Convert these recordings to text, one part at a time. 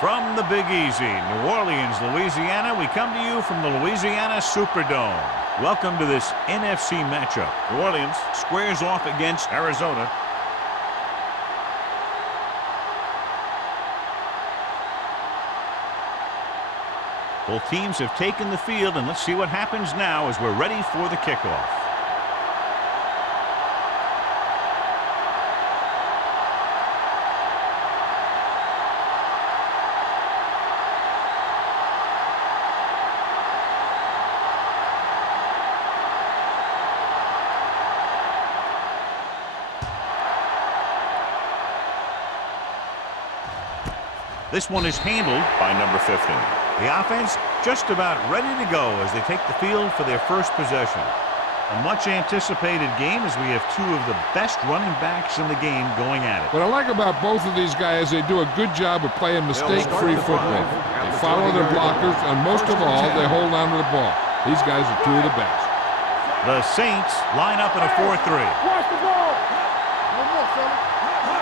From the Big Easy, New Orleans, Louisiana, we come to you from the Louisiana Superdome. Welcome to this NFC matchup. New Orleans squares off against Arizona. Both teams have taken the field, and let's see what happens now as we're ready for the kickoff. This one is handled by number 15. The offense just about ready to go as they take the field for their first possession. A much anticipated game as we have two of the best running backs in the game going at it. What I like about both of these guys, they do a good job of playing mistake-free football. They follow their blockers, and most of all, they hold on to the ball. These guys are two of the best. The Saints line up in a 4-3. Watch the ball. No more, fella.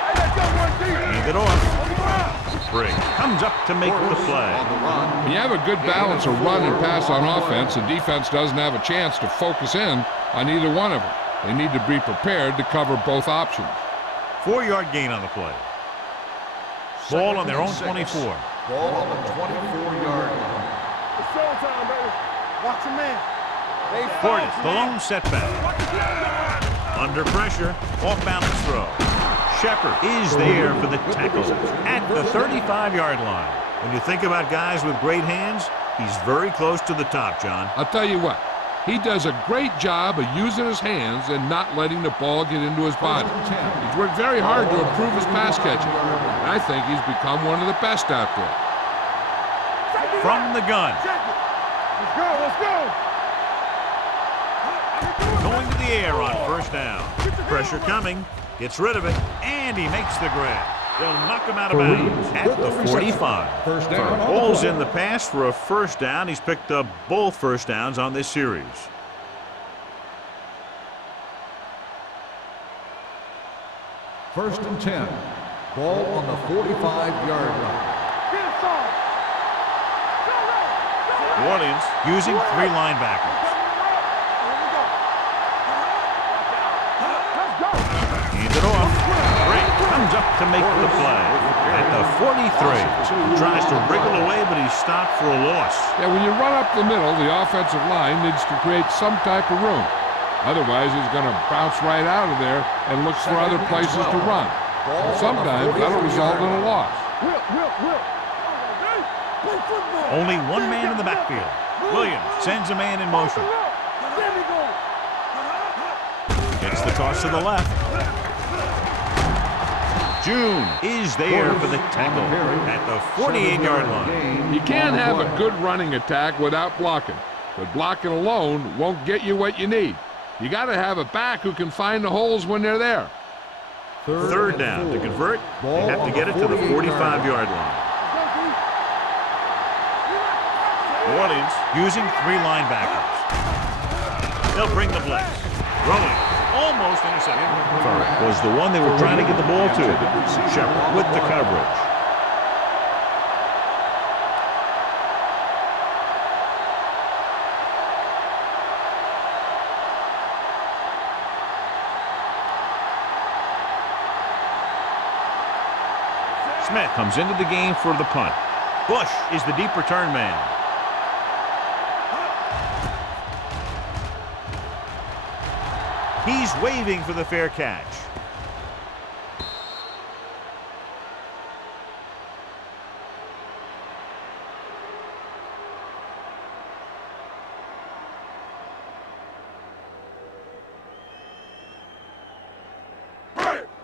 Hey, let's go, 1D. Hand it off. Briggs comes up to make the play. When you have a good balance of run and pass on offense, the defense doesn't have a chance to focus in on either one of them. They need to be prepared to cover both options. 4-yard gain on the play. Ball on their own 24. Ball on the 24-yard line. It's showtime, baby. Watch your man. Portis, the lone setback. Under pressure, off-balance throw. Shepard is there for the tackle at the 35-yard line. When you think about guys with great hands, he's very close to the top, John. I'll tell you what, he does a great job of using his hands and not letting the ball get into his body. He's worked very hard to improve his pass catching, and I think he's become one of the best out there. From the gun. Let's go, let's go. Going to the air on first down. Pressure coming. Gets rid of it, and he makes the grab. They'll knock him out of bounds at the 45. First down. Ball's in the pass for a first down. He's picked up both first downs on this series. First and 10. Ball on the 45-yard line. New Orleans using 3 linebackers. Hands it off. Briggs comes up to make the play. At the 43. Tries to wriggle away, but he's stopped for a loss. Yeah, when you run up the middle, the offensive line needs to create some type of room. Otherwise, he's going to bounce right out of there and look for other places to run. And sometimes that'll result in a loss. Only one man in the backfield. Williams sends a man in motion. Gets the toss to the left. June is there for the tackle at the 48-yard line. You can't have a good running attack without blocking, but blocking alone won't get you what you need. You got to have a back who can find the holes when they're there. Third down. To convert, they have to get it to the 45-yard line. New Orleans using 3 linebackers. They'll bring the blitz. Throwing. Almost intercepted. Was the one they were trying to get the ball to. Shepard with the coverage. Smith comes into the game for the punt. Bush is the deep return man. He's waving for the fair catch.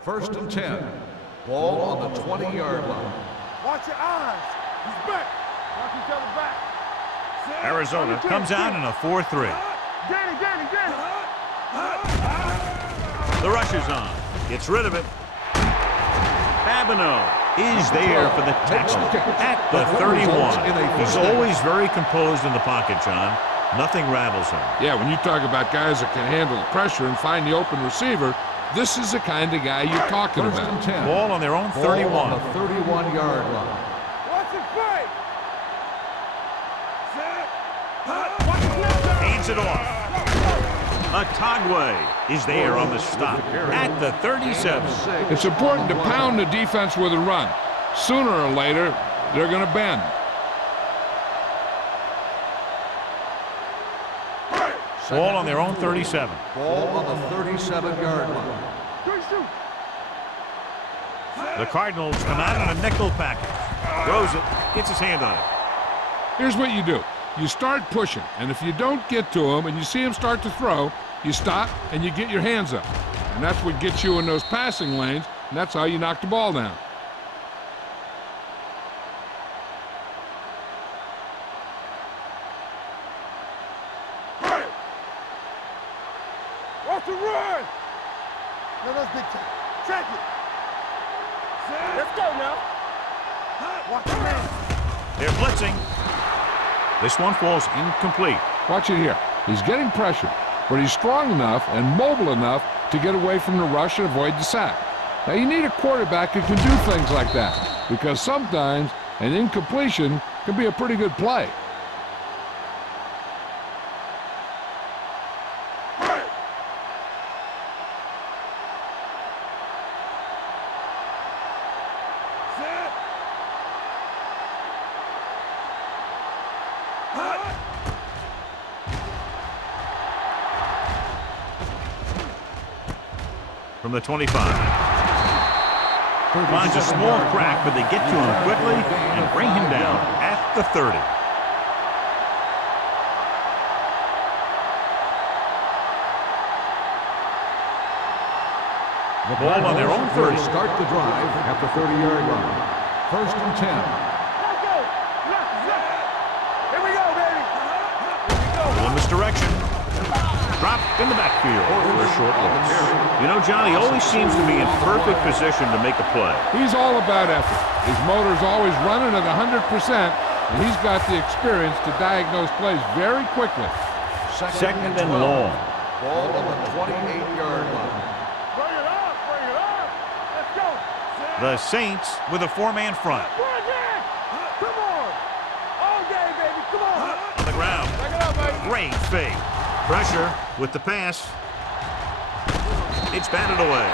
First and 10. Ball on the 20-yard line. Watch your eyes. He's back. Watch each other back. Arizona comes out in a 4-3. Danny. The rush is on. Gets rid of it. Babineau is there for the tackle at the 31. He's always very composed in the pocket, John. Nothing rattles him. Yeah, when you talk about guys that can handle the pressure and find the open receiver, this is the kind of guy you're talking about. Ball on their own 31. Ball on the 31-yard line. Watch it Hands it off. Atagwe is there on the stop at the 37. It's important to pound the defense with a run. Sooner or later, they're going to bend. Ball on their own 37. Ball on the 37-yard line. The Cardinals come out in a nickel package. Throws it, gets his hand on it. Here's what you do. You start pushing, and if you don't get to him and you see him start to throw, you stop and you get your hands up. And that's what gets you in those passing lanes, and that's how you knock the ball down. Off the run! No, that's big time. Check it. Let's go now. Watch the man. They're blitzing. This one falls incomplete. Watch it here. He's getting pressure, but he's strong enough and mobile enough to get away from the rush and avoid the sack. Now, you need a quarterback who can do things like that, because sometimes an incompletion can be a pretty good play. From the 25. Finds a small crack, but they get to him quickly and bring him down at the 30. The Ball on their own 30. Start the drive at the 30-yard line. First and 10. Let's go. Here we go, baby. Here we go. Full misdirection. Dropped in the backfield for a short loss. You know, Johnny always seems to be in perfect position to make a play. He's all about effort. His motor's always running at 100%, and he's got the experience to diagnose plays very quickly. Second and long. Ball on the 28-yard line. Bring it up. Bring it up. Let's go. The Saints with a four-man front. Bring it. Come on. All day, baby. Come on. On the ground. Back it up, baby. Great fake. Pressure with the pass. It's batted away.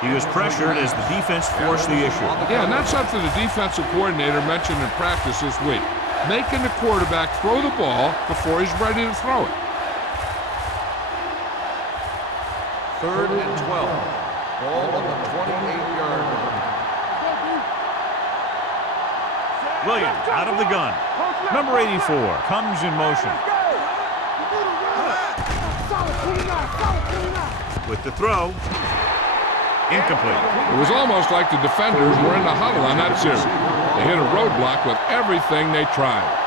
He was pressured as the defense forced the issue. Yeah, and that's something the defensive coordinator mentioned in practice this week. Making the quarterback throw the ball before he's ready to throw it. Third and 12. Ball on the 28-yard line. Williams out of the gun. Number 84 comes in motion. With the throw, incomplete. It was almost like the defenders were in the huddle on that series. They hit a roadblock with everything they tried.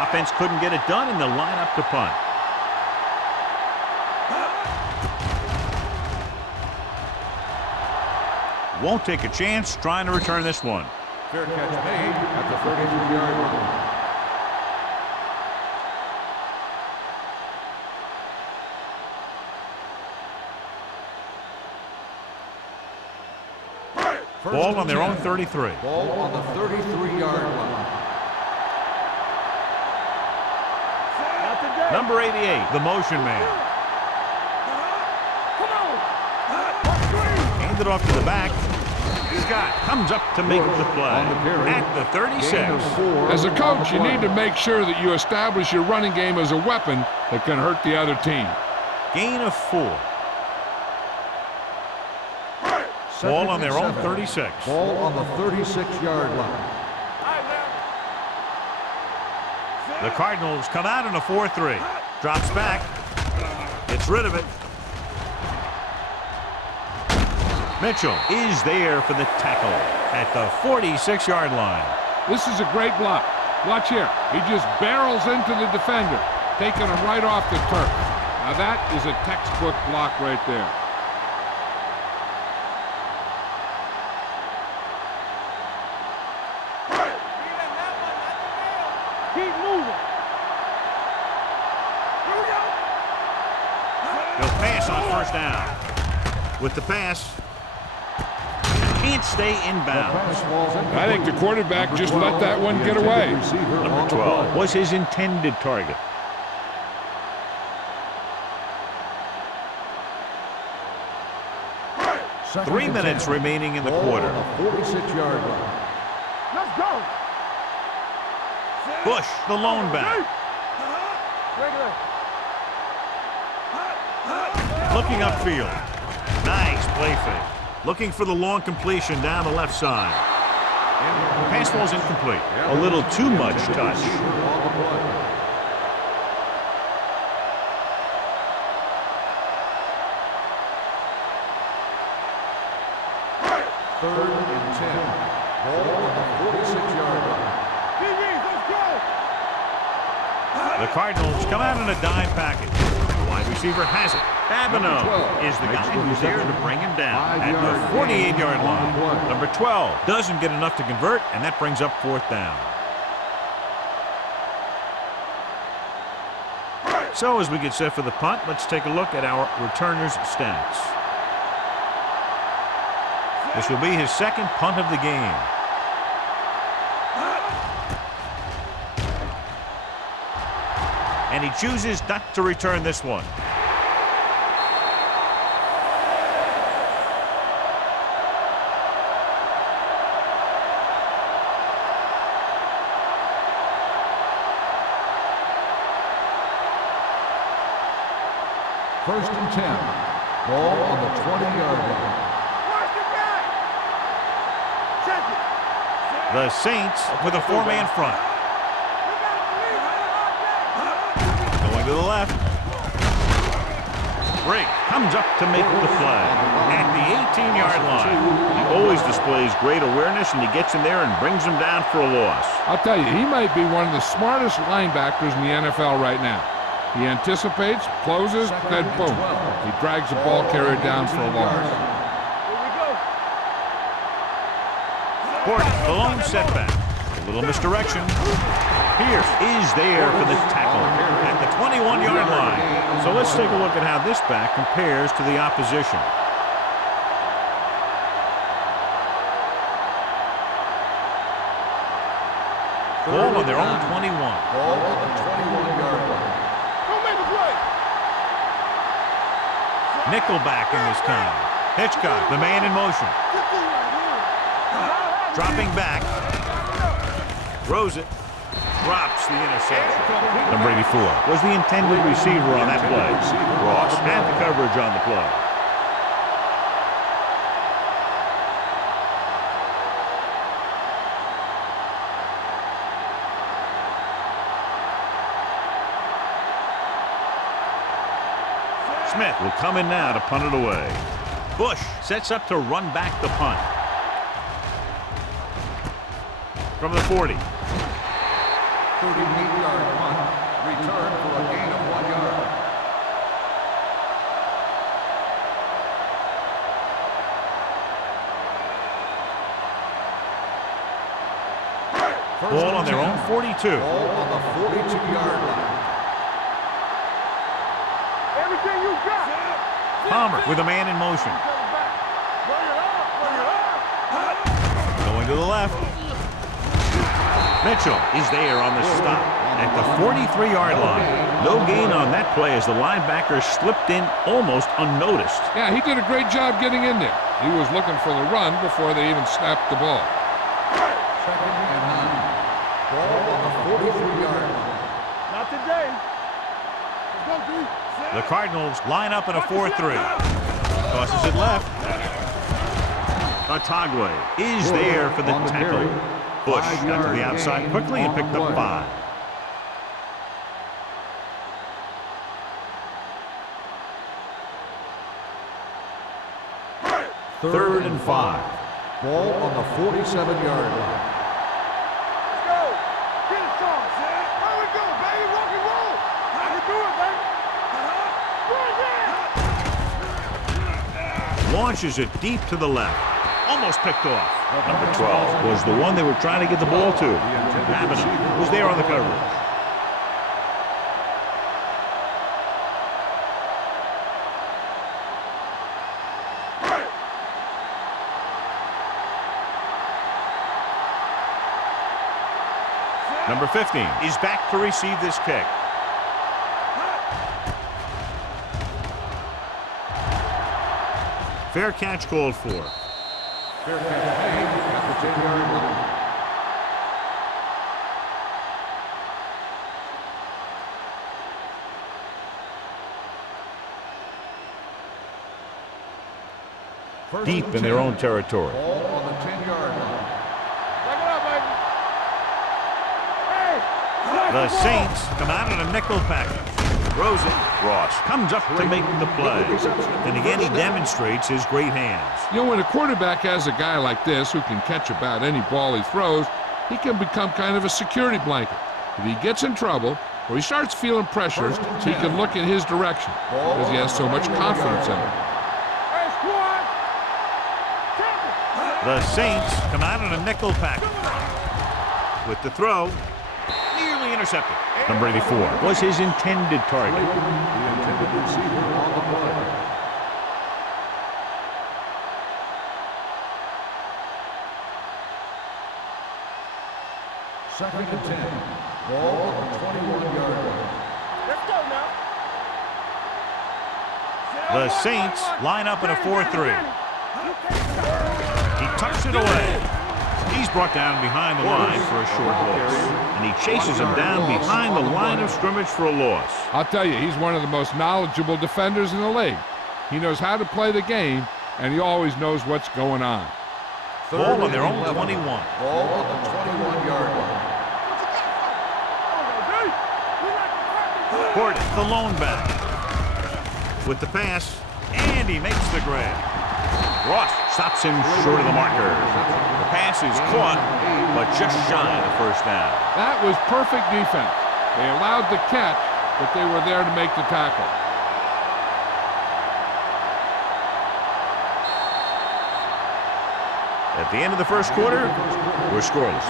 Offense couldn't get it done, and they'll line up to punt. Won't take a chance trying to return this one. Fair catch made at the 33-yard line. Ball on their own 33. Ball on the 33-yard line. Number 88, the motion man. Hand it off to the back. Scott comes up to make the play at the 36. As a coach, you need to make sure that you establish your running game as a weapon that can hurt the other team. Gain of 4. Ball on their own 36. Ball on the 36-yard line. The Cardinals come out in a 4-3. Drops back. Gets rid of it. Mitchell is there for the tackle at the 46-yard line. This is a great block. Watch here. He just barrels into the defender, taking him right off the turf. Now that is a textbook block right there. Keep moving. first down. With the pass. Can't stay in bounds. I think the quarterback just let that one get away. Number 12 was his intended target. Second 3 and minutes 10. remaining in the Ball quarter. on the 46-yard line. Let's go. Bush, the lone back. Regular. Looking upfield. Nice play fake. Looking for the long completion down the left side. Pass ball's incomplete. A little too much touch. Third and 10. Ball on the 46-yard line. Let's go. The Cardinals come out in a dime package. The wide receiver has it. Babineau is the guy who's there to bring him down at the 48-yard line. Number 12 doesn't get enough to convert, and that brings up fourth down. So as we get set for the punt, let's take a look at our returners' stats. This will be his second punt of the game. And he chooses not to return this one. First and 10. Ball on the 20-yard line. Watch the back. Check it. The Saints with a four-man front. Going to the left. Briggs comes up to make the play at the 18-yard line. He always displays great awareness, and he gets in there and brings him down for a loss. I'll tell you, he might be one of the smartest linebackers in the NFL right now. He anticipates, closes, then boom. He drags the ball carrier down for a loss. Here we go. Gordon, the lone setback. A little misdirection. Pierce is there for the tackle at the 21-yard line. So let's take a look at how this back compares to the opposition. Ball on their own 21. Ball on the 21-yard line. Don't make a play. Nickelback in this time. Hitchcock, the man in motion. Dropping back. Throws it. Drops the interception. Number 84 was the intended receiver on that play. Ross had the coverage on the play. Smith will come in now to punt it away. Bush sets up to run back the punt. From the 40. 38-yard punt. Return for a gain of 1 yard. Ball on their own 42. Ball on the 42-yard line. Everything you got. Palmer with a man in motion. Bring it up. Going to the left. Mitchell is there on the stop at the 43-yard line. No gain on that play as the linebacker slipped in almost unnoticed. Yeah, he did a great job getting in there. He was looking for the run before they even snapped the ball. Second and 9. Ball on the 43-yard line. Not today. Let's go, D. The Cardinals line up in a 4-3. Tosses it left. Otagwe is there for the tackle. Bush got to the outside quickly and picked up 5. Third and 5. Ball on the 47-yard line. Let's go. Get it, Sean. There we go, baby. Rock and roll. I can do it, baby. Launches it deep to the left. Almost picked off. Number 12 was the one they were trying to get the ball to. Rabbit was there on the coverage. Number 15 is back to receive this kick. Fair catch called for. Fair catch made at the 10-yard line. Deep in their own territory. Ball on the 10-yard line. Back it up, baby. Hey! The Saints come out in a nickel package. Throws it. Ross comes up to make the play. And again, he demonstrates his great hands. You know, when a quarterback has a guy like this who can catch about any ball he throws, he can become kind of a security blanket. If he gets in trouble or he starts feeling pressure, he can look in his direction because he has so much confidence in him. Hey, squad! The Saints come out in a nickel package. With the throw, nearly intercepted. Number 84 was his intended target. The intended receiver on the play. Second and 10. Ball on the 21-yard line. Let's go now. The Saints line up in a 4-3. He tucks it away. He's brought down behind the line for a short loss. And he chases him down behind the line of scrimmage for a loss. I'll tell you, he's one of the most knowledgeable defenders in the league. He knows how to play the game, and he always knows what's going on. Ball on their own 21. Ball on the 21-yard line. Gordon, the lone back. With the pass, and he makes the grab. Ross stops him short of the marker. The pass is caught, but just shy of the first down. That was perfect defense. They allowed the catch, but they were there to make the tackle. At the end of the first quarter, we're scoreless.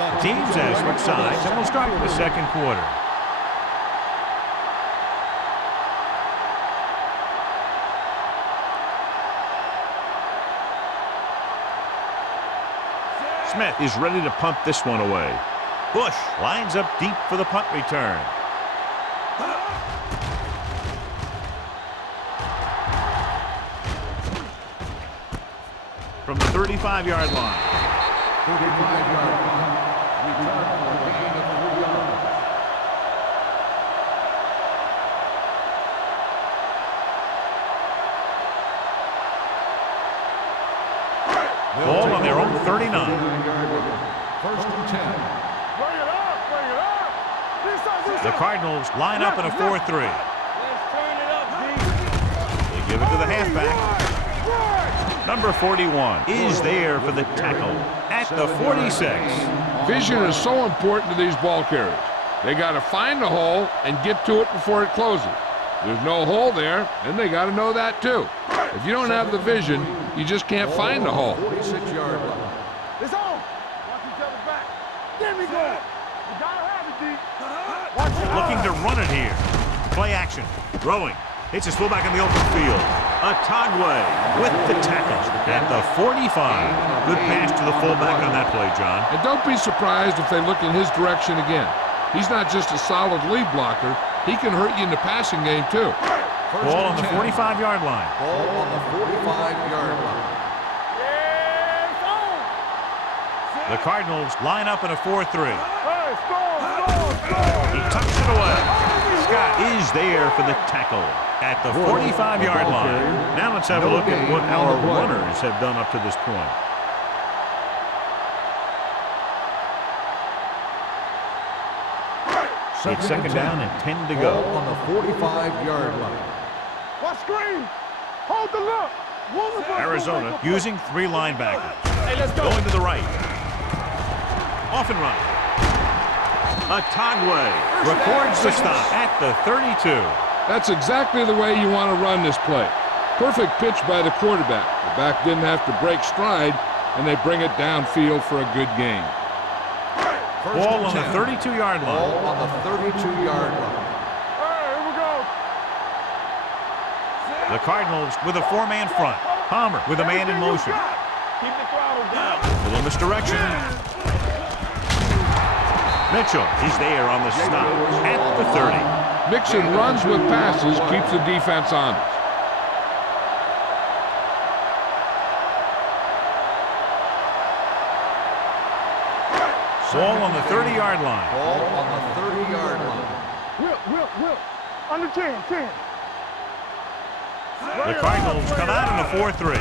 The teams have switched sides, and we'll start the second quarter. Smith is ready to punt this one away. Bush lines up deep for the punt return. From the 35-yard line. 35-yard line. Return for a gain of 3 yards. Ball on their own 39. First and 10. Bring it up, bring it up. The Cardinals line up in a 4-3. Let's turn it up, D. They give it to the halfback. Number 41 is there for the tackle at the 46. Vision is so important to these ball carriers. They got to find the hole and get to it before it closes. There's no hole there, and they got to know that too. If you don't have the vision, you just can't find the hole. 46-yard line. It's on. Watch each other back. There we go. You gotta have it, D. Watch it. Looking to run it here. Play action. Throwing. Hits his fullback in the open field. Otagwe with the tackle at the 45. Good pass to the fullback on that play, John. And don't be surprised if they look in his direction again. He's not just a solid lead blocker. He can hurt you in the passing game, too. Ball on the 45-yard line. Ball on the 45-yard line. Yeah, it's on. The Cardinals line up in a 4-3. Hey, score. He tucks it away. Scott is there for the tackle at the 45-yard line. Now let's have a look at what our runners have done up to this point. It's second down and 10 to go. Ball on the 45-yard line. Watch screen. Hold the look. Arizona using 3 linebackers. Hey, let's go. Going to the right. Off and run. Otagwe records the stop at the 32. That's exactly the way you want to run this play. Perfect pitch by the quarterback. The back didn't have to break stride, and they bring it downfield for a good gain. Ball on the 32-yard line. Ball on the 32-yard line. Hey, here we go. The Cardinals with a 4-man front. Palmer with a man in motion. Keep the throttle down. Little misdirection. Mitchell is there on the stop at the 30. Mixing runs with passes keeps the defense honest. Ball on the 30-yard line. Ball on the 30-yard line. Will. Under 10. The Cardinals come out in a 4-3.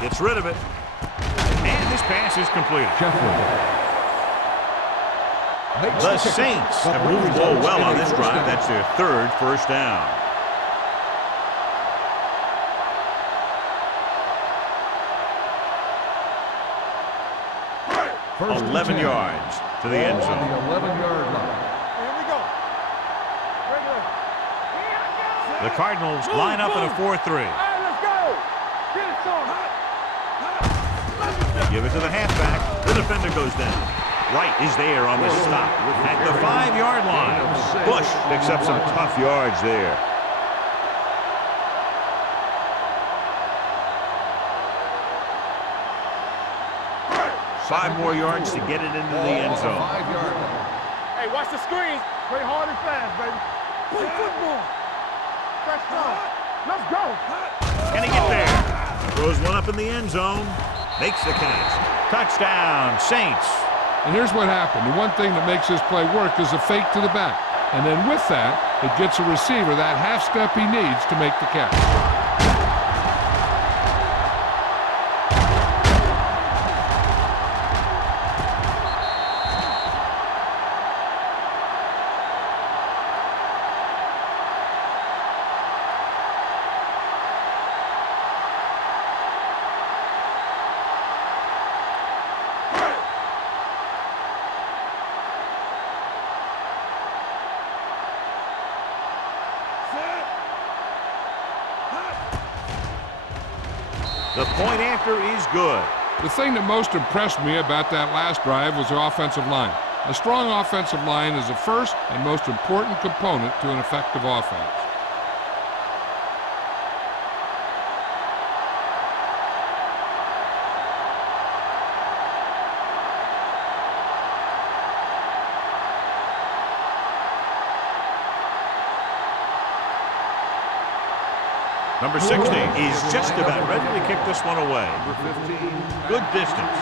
Gets rid of it. And this pass is completed. The Saints have moved the ball well on this drive. That's their third first down. First 11 yards to the end on zone. the 11-yard line. Here we go. The Cardinals line up in a 4-3. All right, let's go. Get it, son. They give it to the halfback. The defender goes down. Wright is there on the stop at the 5-yard line. Bush picks up some tough yards there. Five more yards to get it into the end zone. 5-yard line. Hey, watch the screens. Play hard and fast, baby. Play football. Stretch on. Let's go. Can he get there? Throws one up in the end zone. Makes the catch. Touchdown, Saints. And here's what happened. The one thing that makes this play work is a fake to the back. And then with that, it gets a receiver that half step he needs to make the catch. The point after is good. The thing that most impressed me about that last drive was the offensive line. A strong offensive line is the first and most important component to an effective offense. Number 60 is just about ready to kick this one away. Good distance.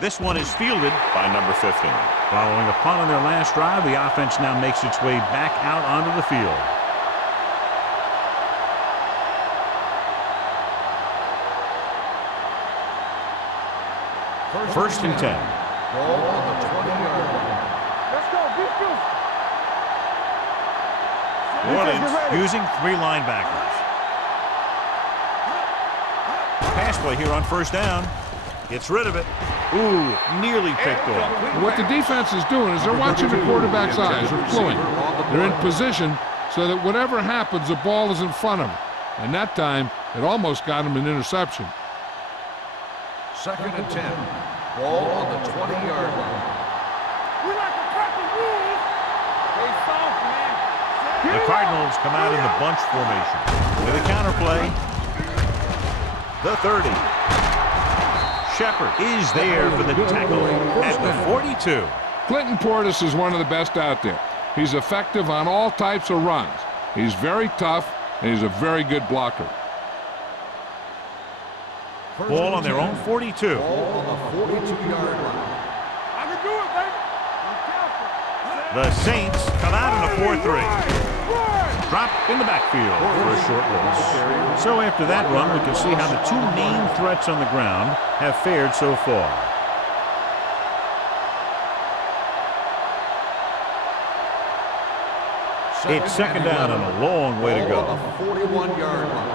This one is fielded by number 15. Following a punt on their last drive, the offense now makes its way back out onto the field. First and 10. Ball on the 20-yard line. Let's go. Beat you. New Orleans using three linebackers. Pass play here on first down. Gets rid of it. Ooh, nearly picked off. What the defense is doing is they're watching the quarterback's eyes. They're cluing. They're in position so that whatever happens, the ball is in front of them. And that time, it almost got him an interception. Second and 10. Ball on the 20-yard line. We like to crack the rules. They soft, man. The Cardinals come out in the bunch formation. With a counter play. The 30. Shepard is there for the tackle at the 42. Clinton Portis is one of the best out there. He's effective on all types of runs. He's very tough, and he's a very good blocker. Ball on their own 42. Ball on the 42-yard line. I can do it, baby. Be careful. The Saints come out in a 4-3. Drop in the backfield for a short loss. So after that run, we can see how the two main threats on the ground have fared so far. It's second down and a long way to go. Ball on the 41-yard line.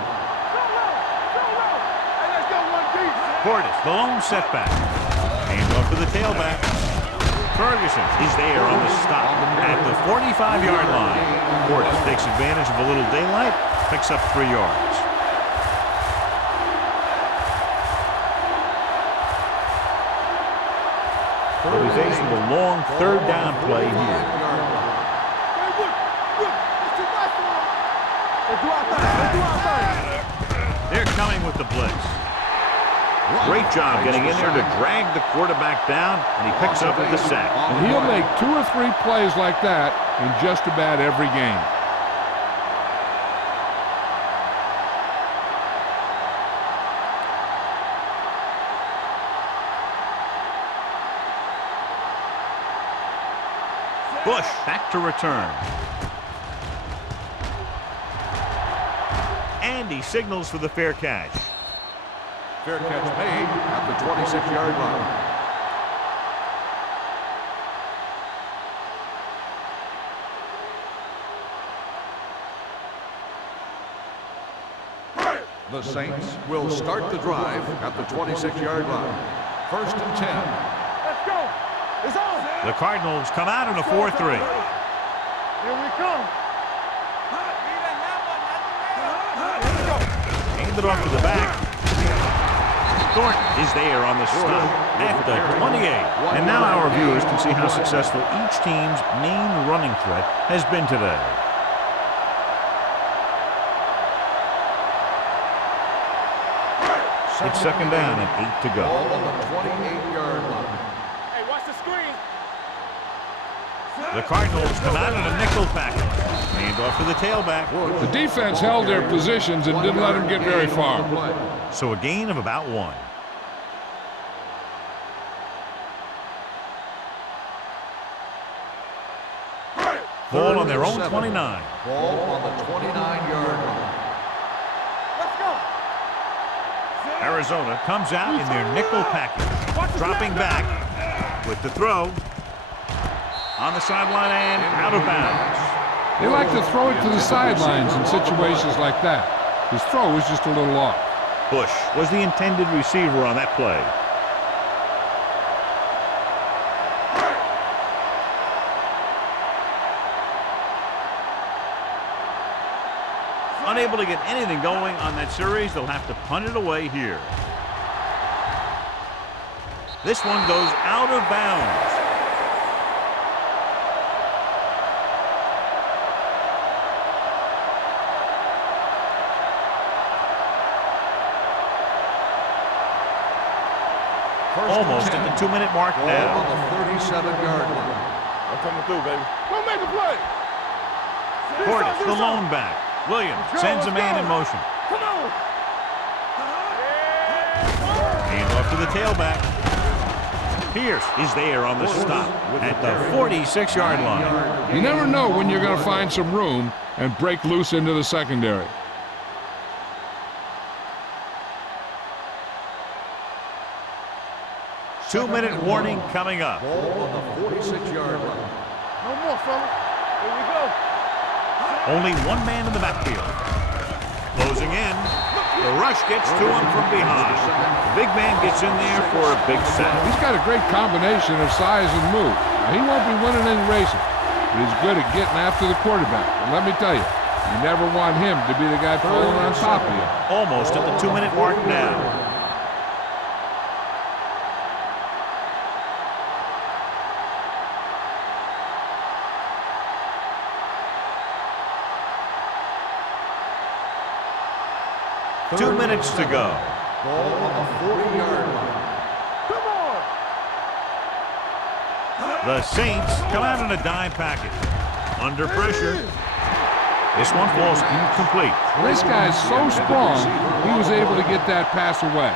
Hey, let's go one deep. Portis, the lone setback. Hand off to the tailback. Ferguson is there on the stop at the 45-yard line. Portis takes advantage of a little daylight, picks up 3 yards. They'll be facing the long third down play here. Hey, look. It's too much for them. Let's do our thing. They're coming with the blitz. Great job getting in there to drag the quarterback down, and he picks up the sack. And he'll make 2 or 3 plays like that in just about every game. Bush back to return. And he signals for the fair catch. Fair catch made at the 26-yard line. The Saints will start the drive at the 26-yard line. 1st and 10. Let's go. It's on. The Cardinals come out in a 4-3. Here we come. Hand it off to the back. Thornton is there on the stop at the 28. And now our viewers can see how successful each team's main running threat has been today. It's 2nd down and 8 to go. Ball on the 28-yard line. Hey, watch the screen. The Cardinals come out in a nickel package. Hand off to the tailback. The defense held their positions and didn't let them get very far. So a gain of about 1. Ball on their own 29. Ball on the 29-yard line. Let's go. Arizona comes out in their nickel package. Dropping back with the throw. On the sideline and out of bounds. They like to throw it to the sidelines in situations like that. His throw was just a little off. Bush was the intended receiver on that play. Unable to get anything going on that series, they'll have to punt it away here. This one goes out of bounds. Almost at the 2-minute mark Ball now. on the 37-yard line. I'm coming through, baby. Don't make a play. Portis, the lone back. Williams sends a man in motion. Come on. Hand off to the tailback. Pierce is there on the stop at the 46-yard line. You never know when you're going to find some room and break loose into the secondary. Two-minute warning coming up. Ball on the 46-yard line. No more, fella. Here we go. Only one man in the backfield. Closing in. The rush gets to him from behind. The big man gets in there for a big sack. He's got a great combination of size and move. Now, he won't be winning any races, but he's good at getting after the quarterback. And let me tell you, you never want him to be the guy falling on top of you. Almost at the 2-minute mark now. Two minutes to go. Ball on the 40-yard line. Come on. The Saints come out in a dime package. Under pressure. This one falls incomplete. This guy's so strong, he was able to get that pass away.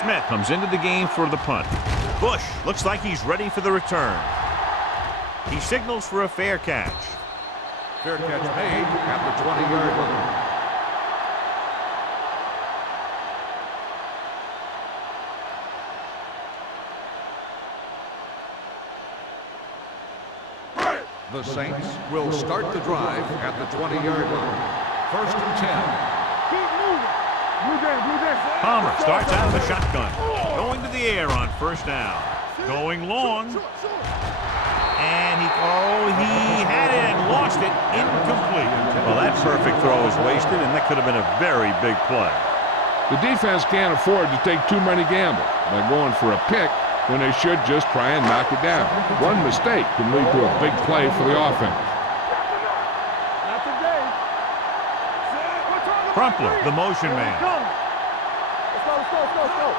Smith comes into the game for the punt. Bush looks like he's ready for the return. He signals for a fair catch. Fair catch made at the 20-yard line. The Saints will start the drive at the 20-yard line. 1st and 10. Keep moving. Blue down, blue down. Palmer starts out of the shotgun. Going to the air on 1st down. Going long. And he had it and lost it. Incomplete. Well, that perfect throw is wasted, and that could have been a very big play. The defense can't afford to take too many gambles by going for a pick when they should just try and knock it down. One mistake can lead to a big play for the offense. Not today. Crumpler, the motion man. Let's go, let's go, let's go, let's go.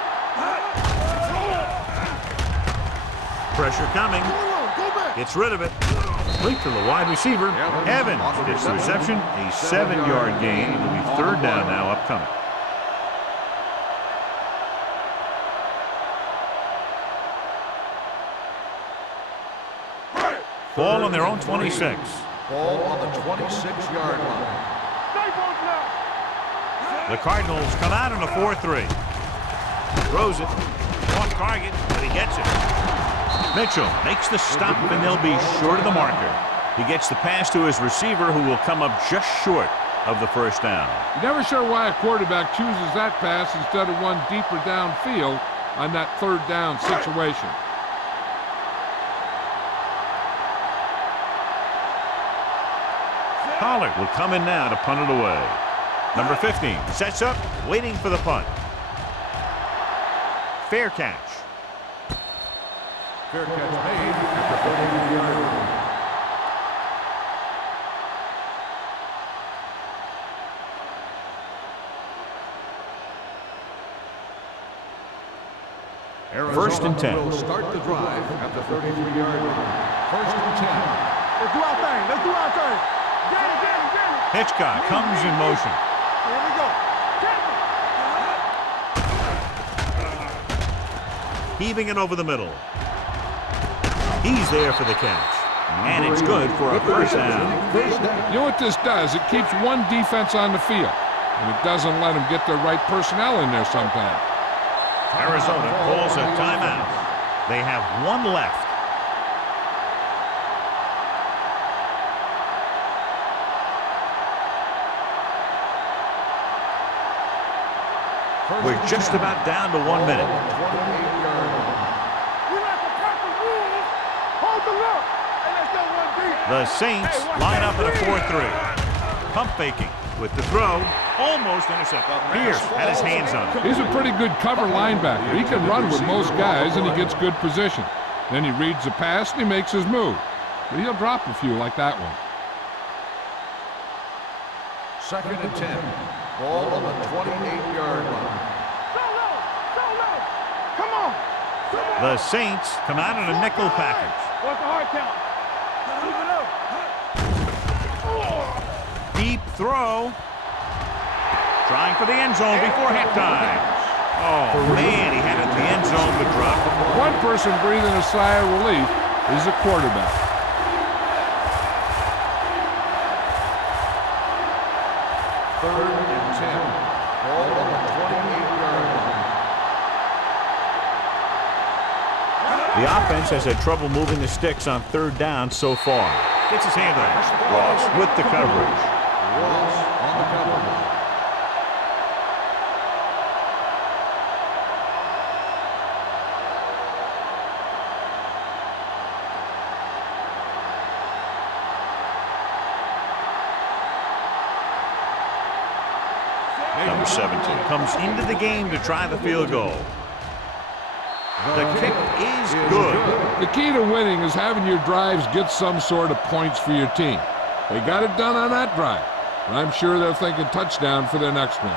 Pressure coming. Go back. Gets rid of it. Complete to the wide receiver. Evans gets the reception. A 7-yard gain. It'll be third down now upcoming. Ball on their own 26. Ball on the 26-yard line. The Cardinals come out in a 4-3. Throws it. Off target, but he gets it. Mitchell makes the stop, and they'll be short of the marker. He gets the pass to his receiver, who will come up just short of the first down. You're never sure why a quarterback chooses that pass instead of one deeper downfield on that third down situation. Pollard will come in now to punt it away. Number 15 sets up, waiting for the punt. Fair catch. Fair catch made at the 40-yard line. First and 10. Will start the drive at the 33-yard line. First and 10. Let's do our thing. Let's do our thing. Get it, get it, get it. Hitchcock comes in motion. Here we go. Heaving it over the middle. He's there for the catch. And it's good for a first down. You know what this does? It keeps one defense on the field, and it doesn't let them get the right personnel in there sometimes. Arizona calls a timeout. They have one left. We're just about down to 1 minute. We like the proper rules. Hold the look. And let's go one deep. The Saints line up at a 4-3. Pump faking with the throw. Almost intercepted. Pierce had his hands on it. He's a pretty good cover linebacker. He can run with most guys, and he gets good position. Then he reads the pass, and he makes his move. But he'll drop a few like that one. Second and 10. Ball on the 28-yard line. So low. So low. Come on. The Saints come out in a nickel package. What's the hard count? Keep it up. Deep throw. Trying for the end zone before halftime. Oh, man, he had it in the end zone but dropped it. One person breathing a sigh of relief is the quarterback. Third and 10. Ball on the 28-yard line. The offense has had trouble moving the sticks on third down so far. Gets his hand on it. Ross with the coverage. Ross on the coverage. Number 17 comes into the game to try the field goal. The kick is good. The key to winning is having your drives get some sort of points for your team. They got it done on that drive, and I'm sure they're thinking touchdown for their next one.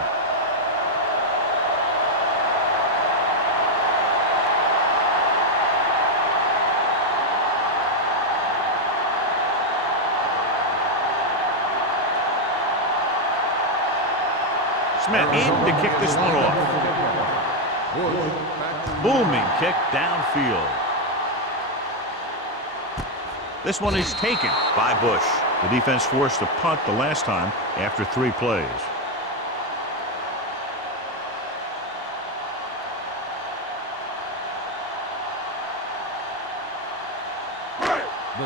Smith in to kick this one off. Booming kick downfield. This one is taken by Bush. The defense forced a punt the last time after 3 plays.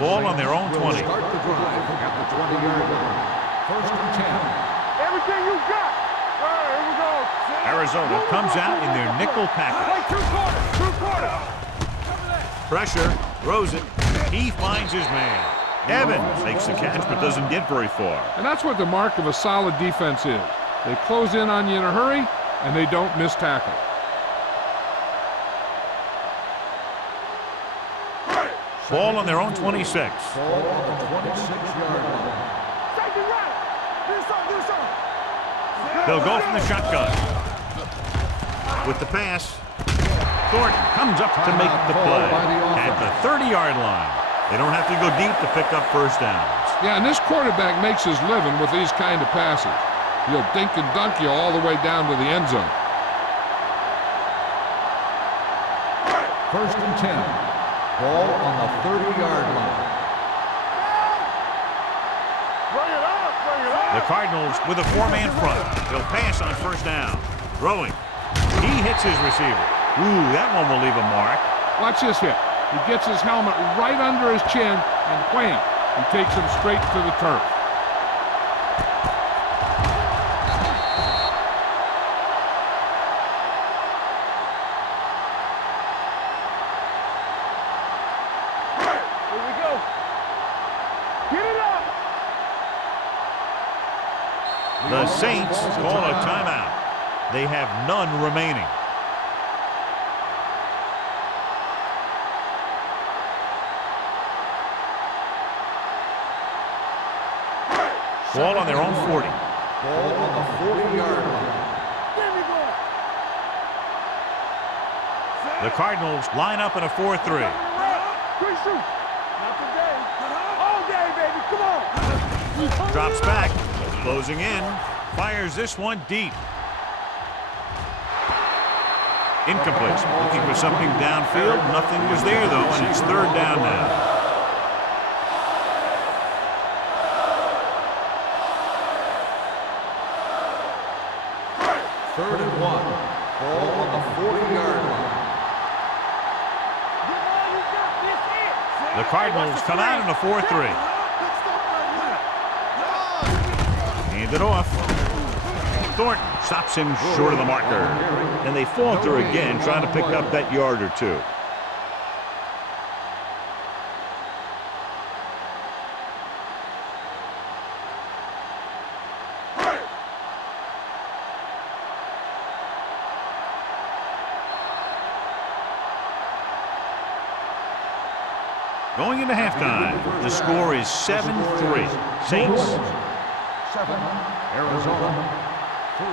Ball on their own 20. Start the drive at the 20-yard line. First and 10. Everything you got. All right, here we go. Arizona comes out in their nickel package. Wait, 2 quarters. 2 quarters. Pressure, throws it. He finds his man. Evans makes the catch but doesn't get very far. And that's what the mark of a solid defense is. They close in on you in a hurry, and they don't miss tackle. Ball on their own 26. Ball on the 26-yard line. They'll go from the shotgun. With the pass, Thornton comes up to make the play at the 30-yard line. They don't have to go deep to pick up first downs. Yeah, and this quarterback makes his living with these kind of passes. He'll dink and dunk you all the way down to the end zone. First and 10. Ball on the 30-yard line. The Cardinals with a four-man front. They'll pass on first down. Throwing. He hits his receiver. Ooh, that one will leave a mark. Watch this hit. He gets his helmet right under his chin, and wham! He takes him straight to the turf. Here we go. Get it up. The Saints call a timeout. They have none remaining. Ball on their own 40. Ball on the 40-yard line. The Cardinals line up in a 4-3. Good shoot. Not today. All day, baby. Come on. Drops back. Closing in. Fires this one deep. Incomplete. Looking for something downfield. Nothing was there, though, and it's third down now. Third and 1. Ball on the 40-yard line. The Cardinals come out in a 4-3. Hand it off. Thornton stops him short of the marker. And they falter again, trying to pick up that yard or two. Going into halftime, the score is 7-3. Saints. 7. Arizona. 3.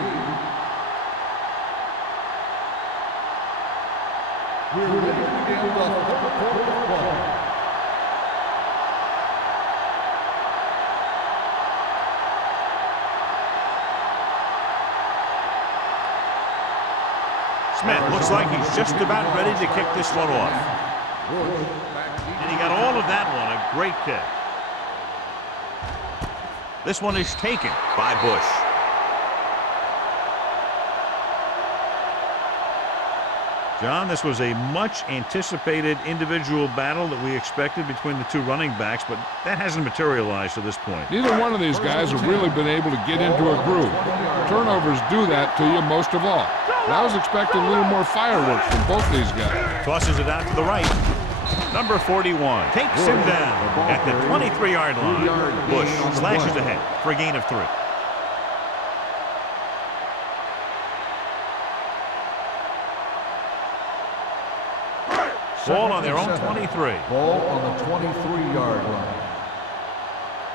We're ready to begin the third quarter of ball. Smith looks like he's just about ready to kick this one off. And he got all of that one, a great kick. This one is taken by Bush. John, this was a much anticipated individual battle that we expected between the two running backs, but that hasn't materialized to this point. Neither one of these guys have really been able to get into a groove. Turnovers do that to you most of all. But I was expecting a little more fireworks from both these guys. Tosses it out to the right. Number 41 takes him down at the 23-yard line. Bush slashes ahead for a gain of 3. Ball on their own 23. Ball on the 23-yard line.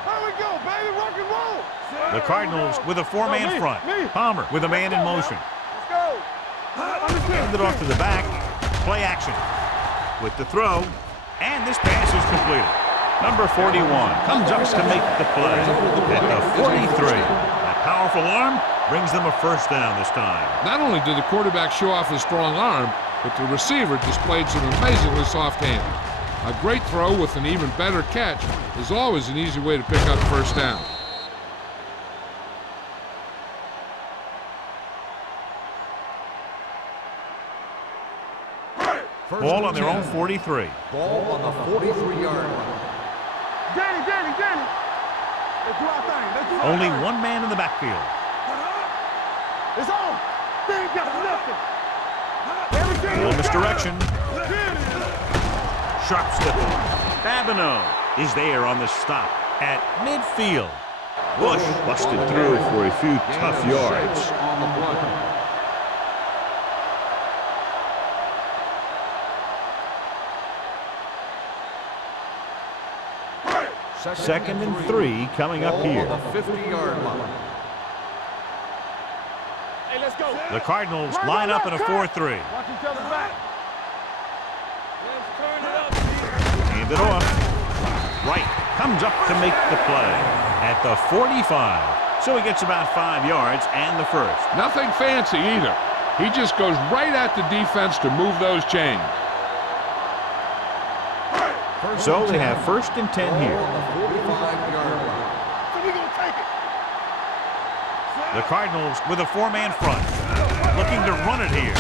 There we go, baby. Rock and roll. The Cardinals with a four-man front. Palmer with a man in motion. Let's go. Hand it off to the back. Play action. With the throw. And this pass is completed. Number 41 comes up to make the play at the 43. That powerful arm brings them a first down this time. Not only did the quarterback show off his strong arm, but the receiver displayed some amazingly soft hands. A great throw with an even better catch is always an easy way to pick up first down. Ball on their own 43. Ball on the 43-yard line. Danny. Let's do our thing. Only one man in the backfield. It's on. They ain't got nothing. Little misdirection. Sharp stepping. Babineau is there on the stop at midfield. Bush busted through for a few tough yards. Second and 3 coming up here. On the 50-yard line. Hey, let's go. The Cardinals line up in a 4-3. Watch each other back. Let's turn it up. Hand it off. Right. Comes up to make the play at the 45. So he gets about 5 yards and the first. Nothing fancy either. He just goes right at the defense to move those chains. So they have first and 10 here. On the 45-yard line. So we gonna take it. The Cardinals with a 4-man front. Looking to run it here.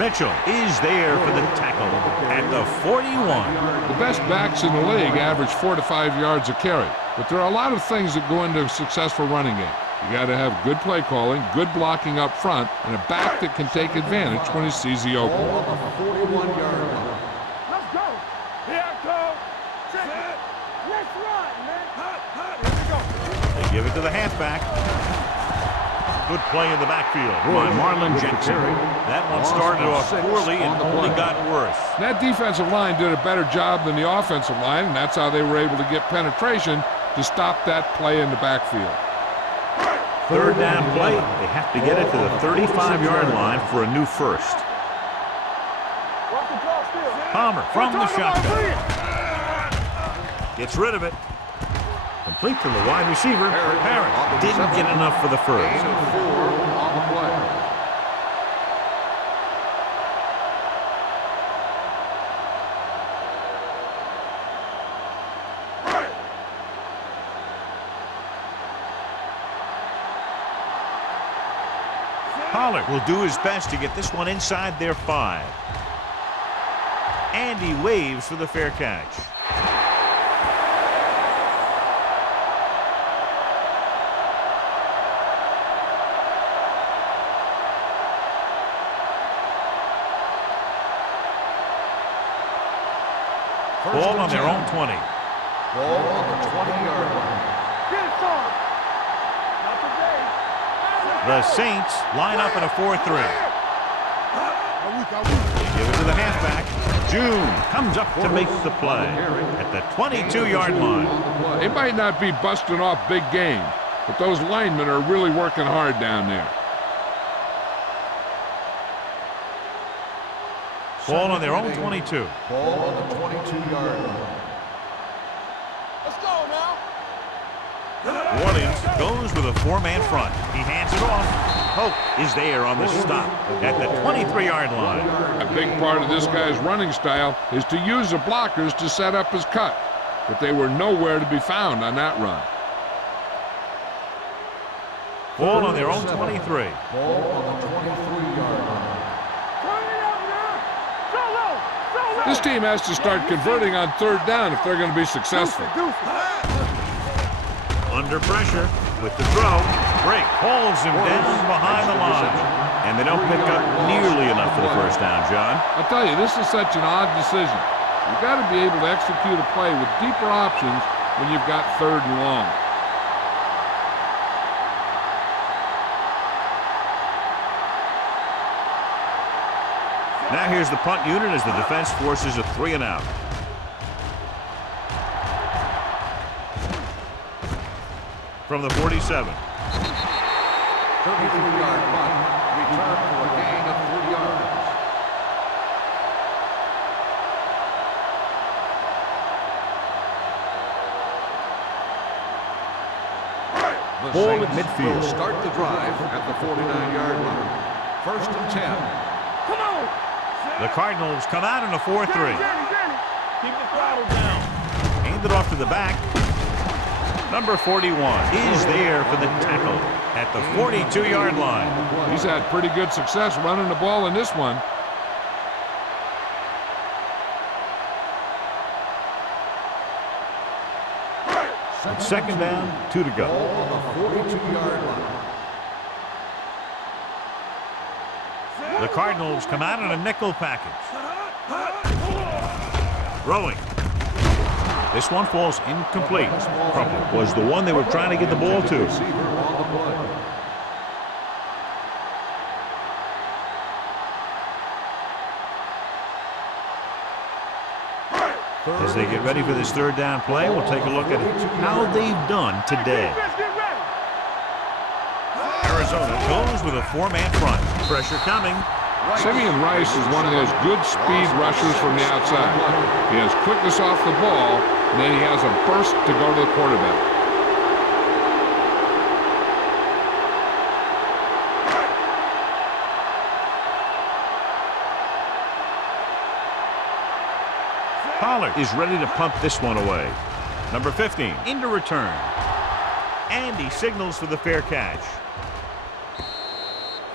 Mitchell is there for the tackle at the 41. The best backs in the league average 4 to 5 yards a carry. But there are a lot of things that go into a successful running game. You got to have good play calling, good blocking up front, and a back that can take advantage when he sees the open. On the 41-yard line. Let's go. Here I come. Check it. Let's run, man. Hot, hot. Here we go. They give it to the halfback. Good play in the backfield by Marlon Jensen. That one started off poorly and only got worse. That defensive line did a better job than the offensive line, and that's how they were able to get penetration to stop that play in the backfield. Third down play. They have to get it to the 35-yard line for a new first. Watch the draw still. Palmer from the Talk about shotgun. Reed. Gets rid of it. Complete to the wide receiver. Parrott didn't get enough for the first. Gain of 4 on the play. Pollard will do his best to get this one inside their 5. And he waves for the fair catch. Ball on their own 20. Ball on the 20-yard line. Get it, son. Not today. The Saints line up in a 4-3. I Give it to the halfback. June comes up to make the play at the 22-yard line. They might not be busting off big games, but those linemen are really working hard down there. Ball on their own 22. Ball on the 22-yard line. Let's go now. Williams goes with a 4-man front. He hands it off. Hope is there on the stop at the 23-yard line. A big part of this guy's running style is to use the blockers to set up his cut, but they were nowhere to be found on that run. Ball on their own 23. Ball on the 23-yard line. Turn it up now. Solo. Solo. This team has to start converting on third down if they're going to be successful. Under pressure with the throw. Drake hauls him down behind the line. And they don't pick up nearly enough for the first down, John. I'll tell you, this is such an odd decision. You've got to be able to execute a play with deeper options when you've got third and long. Now here's the punt unit as the defense forces a 3-and-out. From the 47. 33-yard punt. Return for a gain of 3 yards. The Ball at Saints midfield. will start the drive at the 49-yard line. First and 10. Come on. The Cardinals come out in a 4-3. Danny. Keep the throttle down. Hand it off to the back. Number 41 is there for the tackle at the 42-yard line. He's had pretty good success running the ball in this one. Second down, 2 to go. Ball on the 42-yard line. The Cardinals come out in a nickel package. Throwing. This one falls incomplete. Crumpler was the one they were trying to get the ball to. Receiver on the play. As they get ready for this third down play, we'll take a look at how they've done today. Arizona goes with a four-man front. Pressure coming. Simeon Rice is one of those good speed rushers from the outside. He has quickness off the ball, and then he has a burst to go to the quarterback. Pollard is ready to pump this one away. Number 15 into return. And he signals for the fair catch.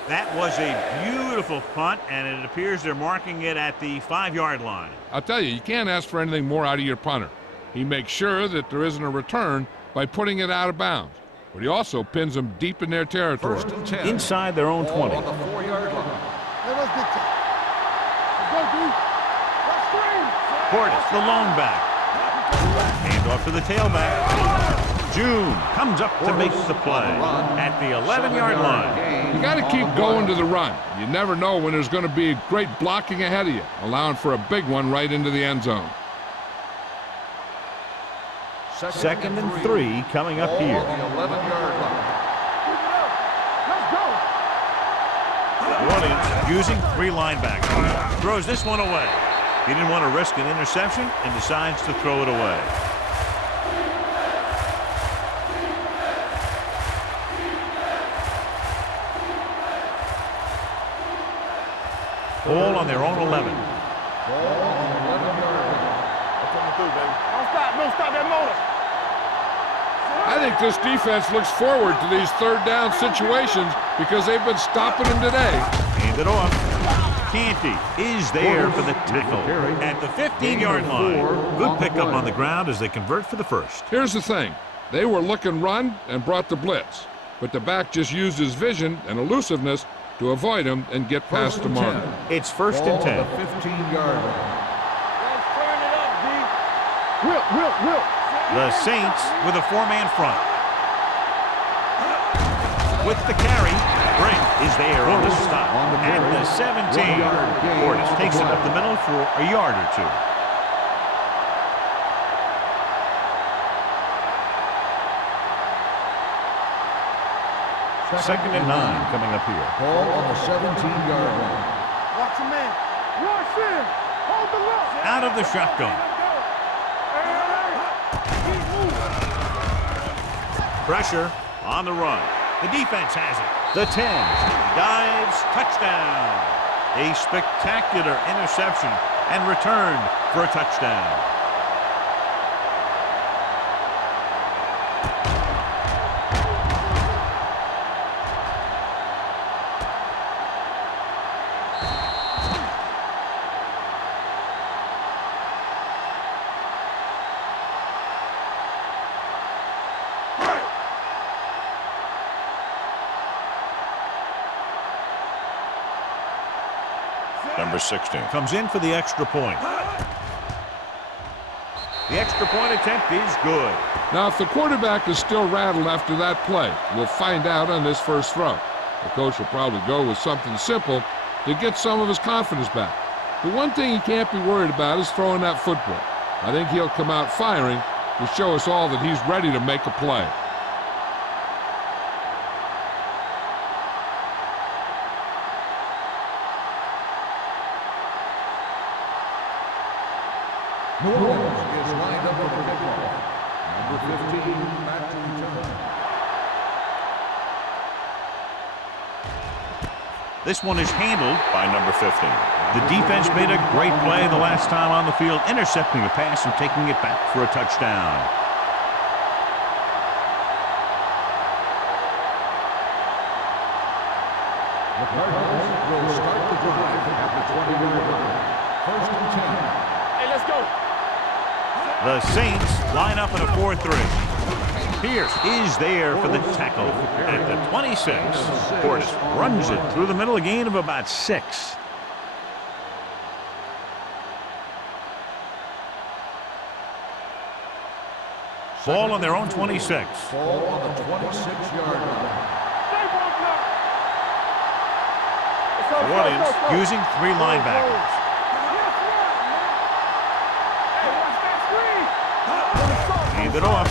That was a beautiful punt, and it appears they're marking it at the 5-yard line. I'll tell you can't ask for anything more out of your punter. He makes sure that there isn't a return by putting it out of bounds, but he also pins them deep in their territory. First and 10. Inside their own 20. On the 4-yard line. Let us big time. Let's go, D. Let's scream. Portis, the lone back. Hand off to the tailback. June comes up to make the play at the 11-yard line. You got to keep going to the run. You never know when there's going to be great blocking ahead of you, allowing for a big one right into the end zone. Second and 3 coming up here. On the 11-yard line. Let's go. New Orleans using 3 linebackers. Throws this one away. He didn't want to risk an interception and decides to throw it away. Ball on their own 11. Don't stop that motor. I think this defense looks forward to these third down situations because they've been stopping them today. Hand it off. Canty is there for the tackle at the 15-yard line. Good pickup on the ground as they convert for the first. Here's the thing. They were looking run and brought the blitz, but the back just used his vision and elusiveness to avoid him and get past the mark. It's first and 10. The 15-yard line. Let's turn it up, D. Will. The Saints with a 4-man front. With the carry, Brink is there on the stop at the 17. Portis takes it up the middle for a yard or 2. Second and 9 coming up here. Ball on the 17-yard line. Watch your man. Rush in. Hold the look. Out of the shotgun. Keep moving. Pressure on the run. The defense has it. The 10 dives, touchdown. A spectacular interception and return for a touchdown. Number 16 comes in for the extra point. The extra point attempt is good. Now, if the quarterback is still rattled after that play, we'll find out on this first throw. The coach will probably go with something simple to get some of his confidence back. The one thing he can't be worried about is throwing that football. I think he'll come out firing to show us all that he's ready to make a play. New Orleans is lined up with the kickoff. Number 15, back to return. This one is handled by number 15. The defense made a great play the last time on the field, intercepting the pass and taking it back for a touchdown. The Cardinals will start the drive at the 20-yard line. First and 10. Hey, let's go. The Saints line up in a 4-3. Pierce is there for the tackle at the 26. Portis runs it through the middle, a gain of about 6. Ball on their own 26. Ball on the 26-yard line. New Orleans using 3 linebackers. Hand it off.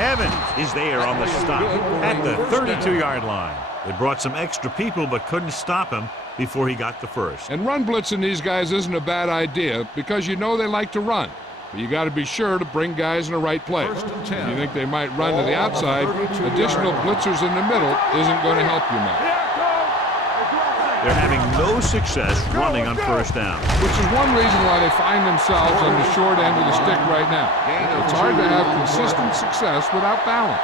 Evans is there on the stop at the 32-yard line. They brought some extra people but couldn't stop him before he got the first. And run blitzing these guys isn't a bad idea because you know they like to run. But you got to be sure to bring guys in the right place. If you think they might run to the outside, additional blitzers in the middle isn't going to help you much. They're having no success running on first down. Which is one reason why they find themselves on the short end of the stick right now. It's hard to have consistent success without balance.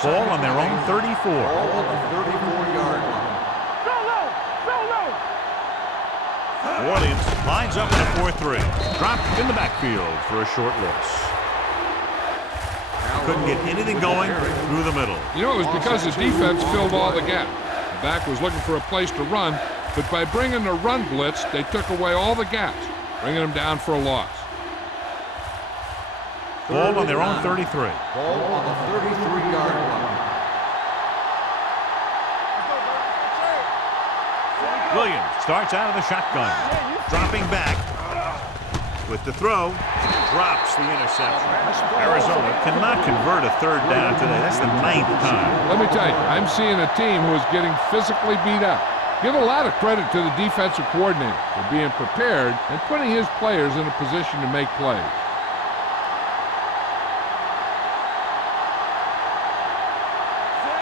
Ball on their own 34. Ball on the 34-yard line. New Orleans lines up in a 4-3. Dropped in the backfield for a short loss. Couldn't get anything going through the middle. You know, it was because the defense filled all the gaps. The back was looking for a place to run, but by bringing the run blitz, they took away all the gaps, bringing them down for a loss. Ball on their own 33. Ball on the 33-yard line. Williams starts out of the shotgun. Dropping back with the throw. Drops the interception. Arizona cannot convert a third down today. That's the 9th time. Let me tell you, I'm seeing a team who is getting physically beat up. Give a lot of credit to the defensive coordinator for being prepared and putting his players in a position to make plays.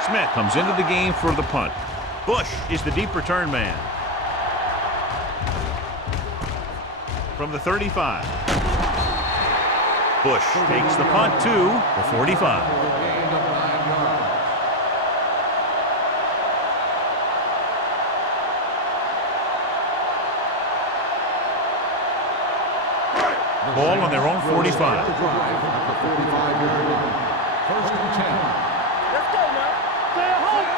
Smith comes into the game for the punt. Bush is the deep return man. From the 35. Bush takes the punt to the 45. Gain of 9 yards. Ball on their own 45. Drive at the 45-yard line. First and 10. Let's go now. Stay at home.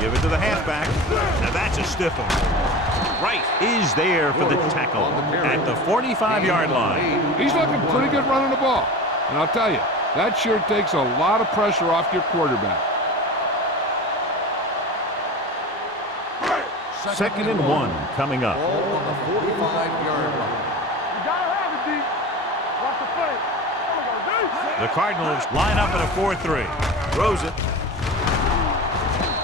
Give it to the halfback. Now that's a stiff one. Wright is there for the tackle at the 45-yard line. He's looking pretty good running the ball. And I'll tell you, that sure takes a lot of pressure off your quarterback. Second and 1 coming up. Ball on the 45-yard line. You gotta have it, D. Watch the play. The Cardinals line up in a 4-3. Throws it.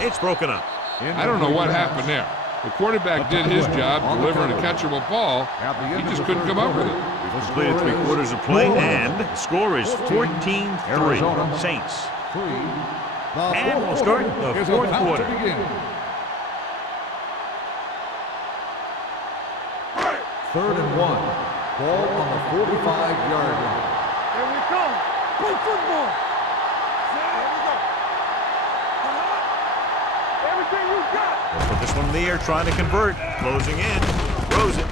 It's broken up. I don't know what happened there. The quarterback did his job delivering a catchable ball. He just couldn't come up with it. We've completed 3 quarters of play, and the score is 14-3. Saints. And we'll start the fourth quarter. Third and 1. Ball on the 45-yard line. Here we come. Play football. Here we go. Everything you got. They'll put this one in the air, trying to convert. Closing in. Throws it.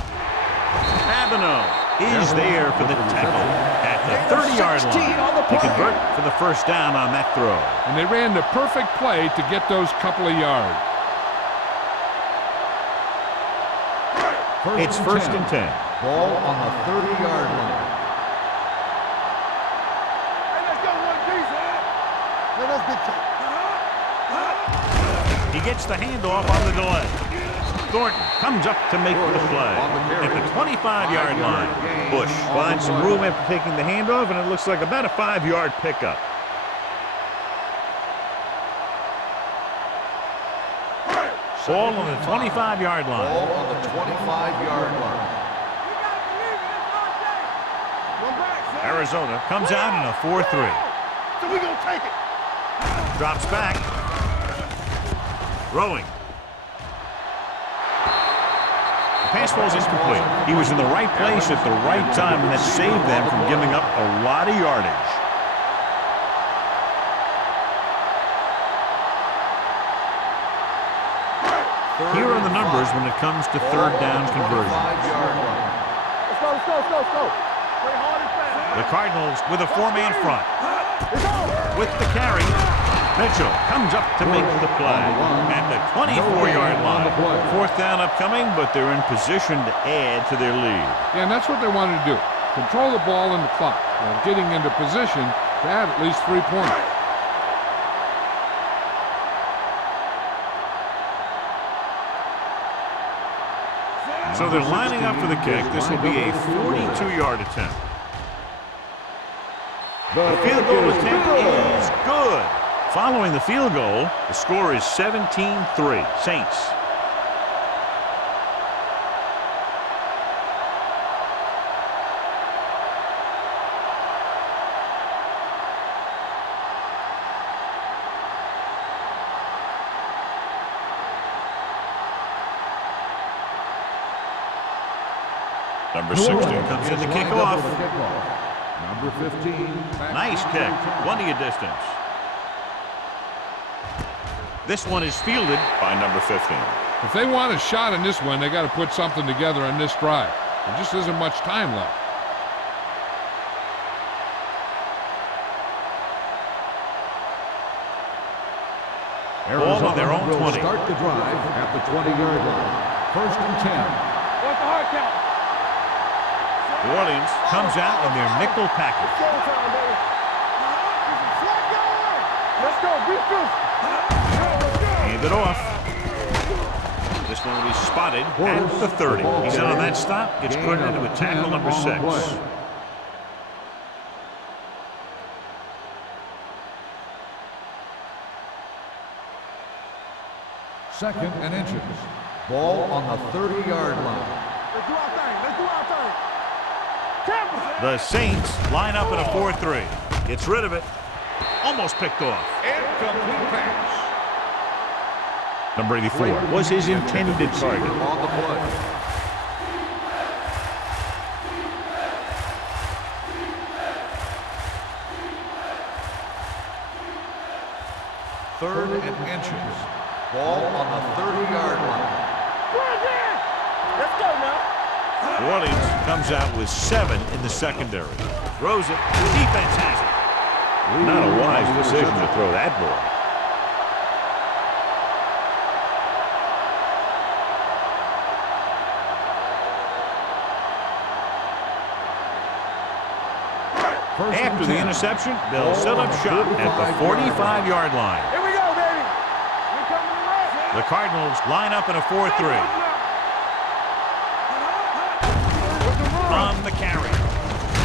Abino is there for the tackle at the 30-yard line. To convert for the first down on that throw. And they ran the perfect play to get those couple of yards. It's first and 10. Ball on the 30-yard line. Hey, let's go, one piece. Let us get He gets the handoff on the delay. Thornton comes up to make the play at the 25-yard line. Bush finds some room after taking the handoff, and it looks like about a 5-yard pickup. Ball on the 25-yard line. Ball on the 25-yard line. Arizona comes out in a 4-3. So we gonna take it. Drops back. Throwing. The pass falls incomplete. He was in the right place at the right time, and that saved them from giving up a lot of yardage. Here are the numbers when it comes to third down conversions. Let's go, let's go, let's go, let's go. Play hard and fast. The Cardinals with a 4-man front. It's over. With the carry, Mitchell comes up to make the play at the 24-yard line. Fourth down upcoming, but they're in position to add to their lead. Yeah, and that's what they wanted to do. Control the ball in the clock while getting into position to add at least 3 points. So they're lining up for the kick. This will be a 42-yard attempt. The field goal attempt is good. Following the field goal, the score is 17-3, Saints. Number 16 comes in to kick off. Number 15. Nice kick, plenty of distance. This one is fielded by number 15. If they want a shot in this one, they got to put something together on this drive. There just isn't much time left. Ball on their own 20. Start the drive at the 20-yard line. First and 10. What's the hard count? New Orleans comes out in their nickel package. Showtime, baby. Let's go, beat this. Hand it off. This one will be spotted at the 30. He's in on that stop. Gets credited with tackle number 6. Second and inches. Ball on the 30-yard line. Let's do our thing. Let's do our thing. Tampa. The Saints line up in a 4-3. Gets rid of it. Almost picked off. Incomplete pass. Number 84 was his intended target. On the play. Third and inches. Ball on the 30-yard line. Let's go now. New Orleans comes out with 7 in the secondary. Throws it. The defense has it. Not a wise decision to throw that ball. After the interception, they'll set up shop at the 45-yard line. Here we go, baby. We coming to rest. The Cardinals line up in a 4-3. On the carry.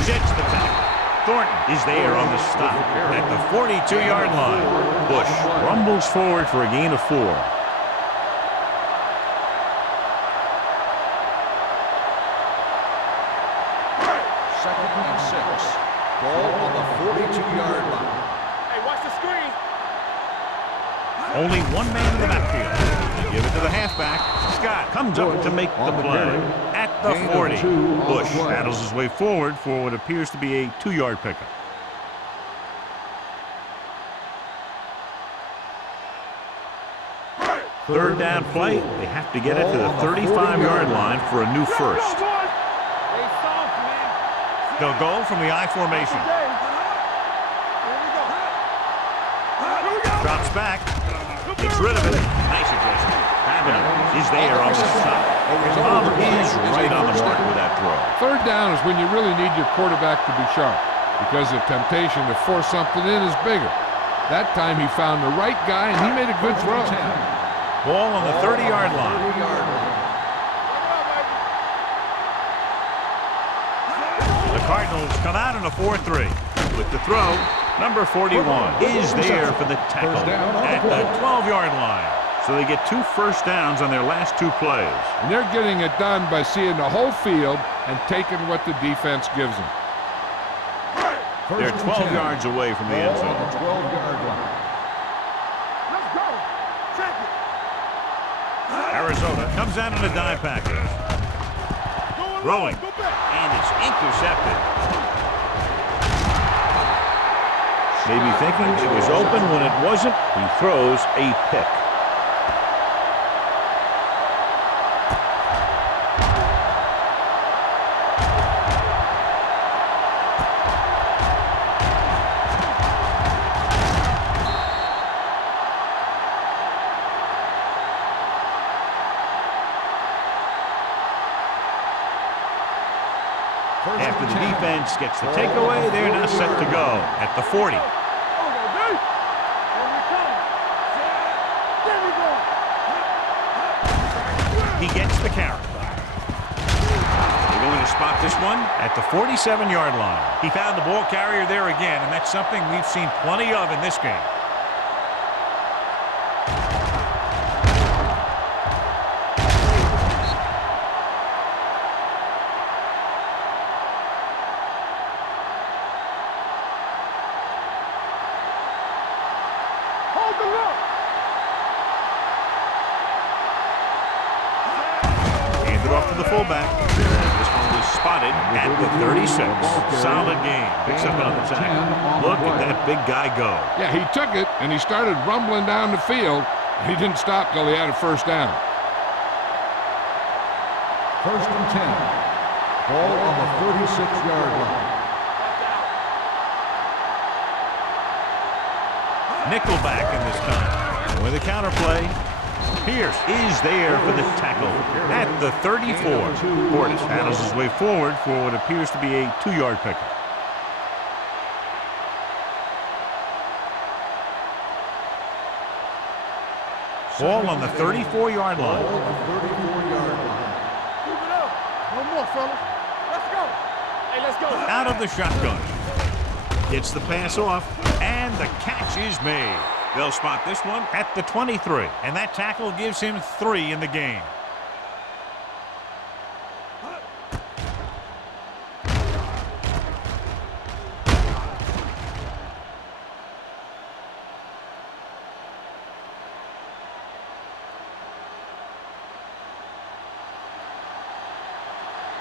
Jets the tackle. Thornton is there on the stop at the 42-yard line. Bush rumbles forward for a gain of 4. Second and 6. Ball on the 42-yard line. Hey, watch the screen. Only one man in the backfield. Give it to the halfback. Scott comes up to make the play at the 40. Bush battles his way forward for what appears to be a 2-yard pickup. Third down play. They have to get it to the 35-yard line for a new first. Hey, soft, man. They'll go from the I formation. Here we go. Drops back. Gets rid of it. Nice adjustment. Avenue is there on the stop. Tom is right on the mark with that throw. Third down is when you really need your quarterback to be sharp because the temptation to force something in is bigger. That time he found the right guy and he made a good throw. Ball on the 30-yard line. The Cardinals come out in a 4-3. With the throw, number 41 is there for the tackle at the 12-yard line. So they get 2 first downs on their last 2 plays. And they're getting it done by seeing the whole field and taking what the defense gives them. They're 12 yards away from the end Ball on zone. the 12-yard line. Let's go. Check it. Arizona comes out in a dime package. Throwing, and it's intercepted. Maybe thinking it was open when it wasn't. He throws a pick. After the defense gets the takeaway, they're now set to to go at the 40. He gets the carry. They're going to spot this one at the 47-yard line. He found the ball carrier there again, and that's something we've seen plenty of in this game. Off to the fullback. This one was spotted at the 36. Solid game. Picks up on the tackle. Look at that big guy go. Yeah, he took it, and he started rumbling down the field. He didn't stop till he had a first down. First and 10. Ball on the 36-yard line. Nickelback in this time. With a counter play. Pierce is there for the tackle at the 34. Portis battles his way forward for what appears to be a 2-yard pickup. Ball on the 34-yard line. Move it up. No more, fellas. Let's go. Hey, let's go. Out of the shotgun. Gets the pass off, and the catch is made. They'll spot this one at the 23, and that tackle gives him 3 in the game.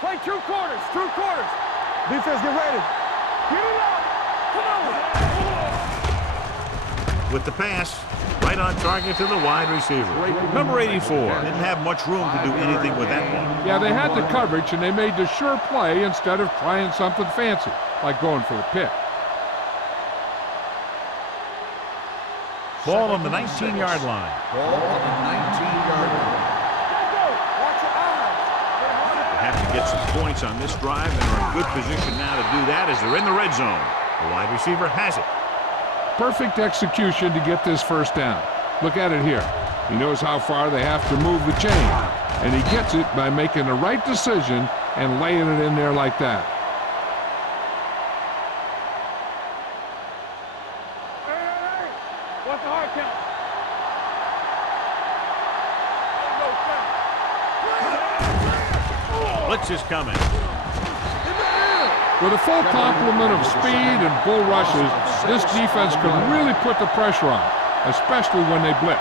Play 2 quarters. 2 quarters. Defense, get ready. Get it up. Come on. With the pass, right on target to the wide receiver. Number 84 didn't have much room to do anything with that one. Yeah, they had the coverage, and they made the sure play instead of trying something fancy, like going for the pick. Ball on the 19-yard line. Ball on the 19-yard line. Watch your eyes. They have to get some points on this drive, and are in good position now to do that as they're in the red zone. The wide receiver has it. Perfect execution to get this first down. Look at it here. He knows how far they have to move the chain, and he gets it by making the right decision and laying it in there like that. Hey. What's the hard count? Blitz is coming. With a full complement of speed and bull rushes, this defense can really put the pressure on, especially when they blitz.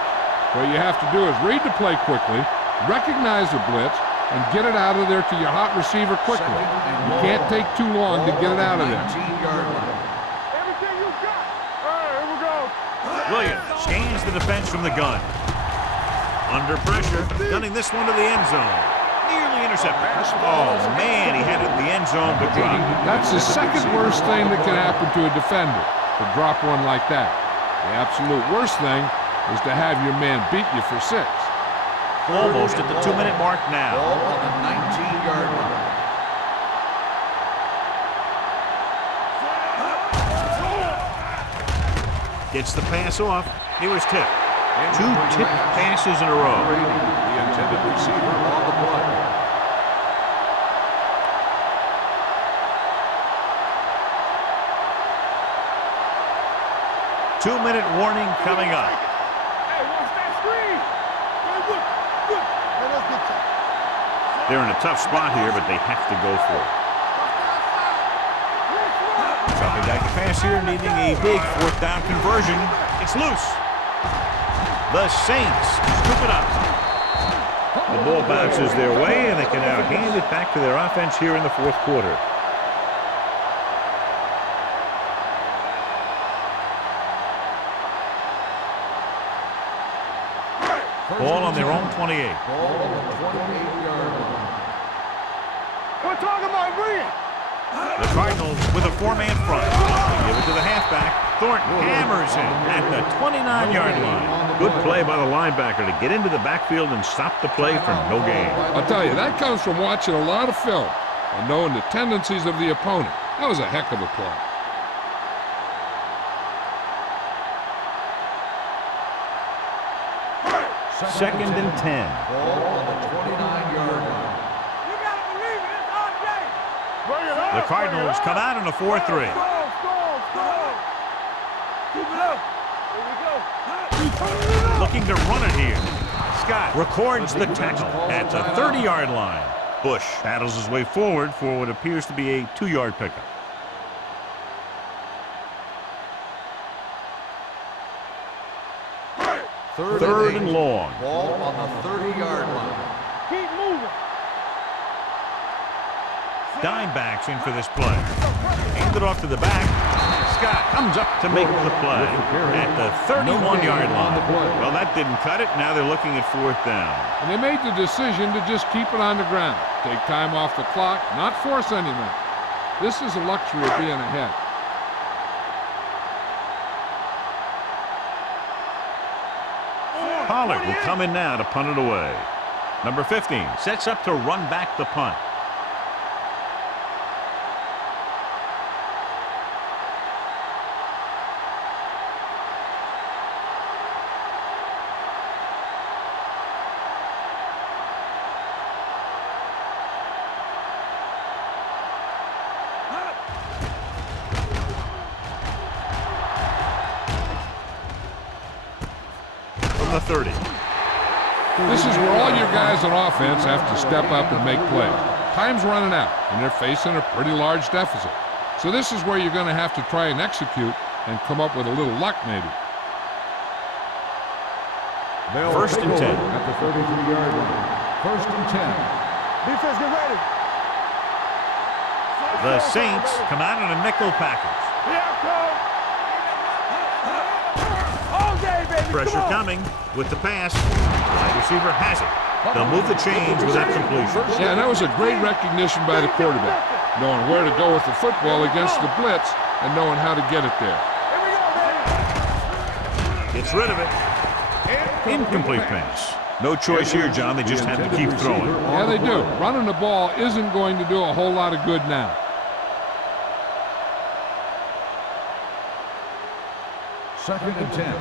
What you have to do is read the play quickly, recognize the blitz, and get it out of there to your hot receiver quickly. You can't take too long to get it out of there. Everything you got. All right, here we go. Williams scans the defense from the gun. Under pressure, gunning this one to the end zone. Nearly intercepted. Oh, man, he had it in the end zone but dropped. That's the second worst thing that can happen to a defender, to drop one like that. The absolute worst thing is to have your man beat you for 6. Almost at the 2-minute mark now. Ball on the 19-yard line. Gets the pass off. He was tipped. 2 tipped passes in a row. The intended receiver on the play. Two-minute warning coming up. Hey, watch that screen. Good. Hey, let's get you. They're in a tough spot here, but they have to go for it. Dropping back to pass here, needing a big 4th down conversion. It's loose. The Saints scoop it up. The ball bounces their way, and they can now hand it back to their offense here in the 4th quarter. Ball on their own 28. Ball on the 28-yard line. We're talking about bringing. The Cardinals with a 4-man front. They give it to the halfback. Thornton hammers in at the 29-yard line. Good play by the linebacker to get into the backfield and stop the play for no gain. I'll tell you, that comes from watching a lot of film and knowing the tendencies of the opponent. That was a heck of a play. Second and 10. Ball on the 29-yard line. You gotta believe it. It's our day. Bring it up. The Cardinals come out in a 4-3. Score. Keep it up. Here we go. Looking to run it here. Scott records the tackle at the 30-yard line. Bush battles his way forward for what appears to be a 2-yard pickup. Third and long. Ball on the 30-yard line. Keep moving. Dime backs in for this play. Hand it off to the back. Scott comes up to make the play at the 31-yard line. Well, that didn't cut it. Now they're looking at 4th down. And they made the decision to just keep it on the ground. Take time off the clock, not force anything. This is a luxury of being ahead. Pollard will come in now to punt it away. Number 15 sets up to run back the punt. The 30. This is where all your guys on offense have to step up and make plays. Time's running out, and they're facing a pretty large deficit. So this is where you're going to have to try and execute and come up with a little luck, maybe. First and 10. At the 33-yard line. First and 10. Defense, get ready. The Saints come out in a nickel package. Here I come. All day, baby. Pressure coming with the pass. Wide receiver has it. They'll move the chains with that completion. Yeah, and that was a great recognition by the quarterback, knowing where to go with the football against the blitz and knowing how to get it there. Here we go, baby. Gets rid of it. Incomplete pass. No choice here, John. They just have to keep throwing. Yeah, they do. Running the ball isn't going to do a whole lot of good now. Second and 10.